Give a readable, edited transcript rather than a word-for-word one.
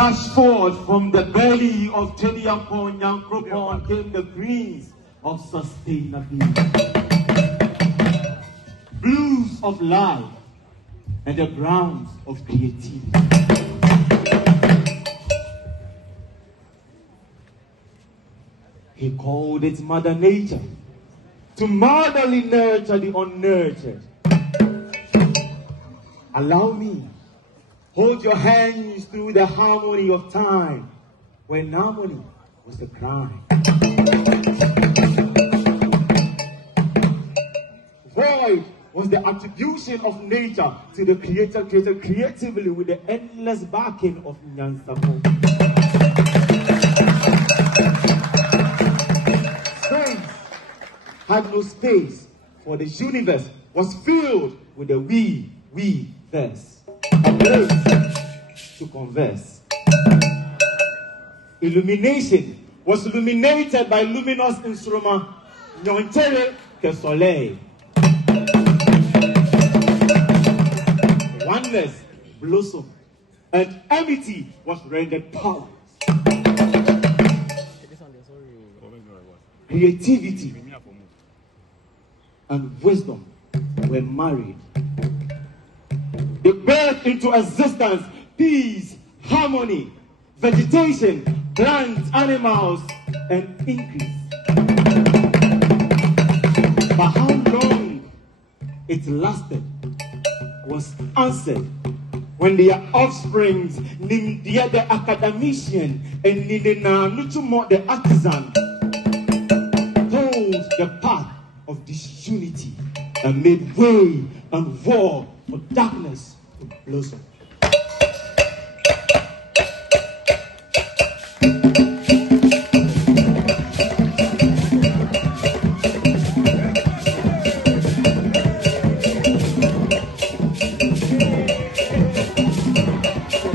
Gush forth from the belly of Tediampon Yankropon came the breeze of sustainability, blues of life, and the browns of creativity. He called it Mother Nature to motherly nurture the unnurtured. Allow me, hold your hands through the harmony of time, when harmony was the crime. Void was the attribution of nature to the creator created creatively with the endless backing of Nyansapo. Space had no space, for the universe was filled with the we verse, a place to converse. Illumination was illuminated by luminous instrument, Nyontere ke soleil. Oneness blossomed, and amity was rendered power. Creativity and wisdom were married. They birthed into existence peace, harmony, vegetation, plants, animals, and increase. But how long it lasted was answered when their offsprings, Nimdia the academician and Ninena Nutumo the artisan, told the path of disunity and made way and war for darkness to blossom.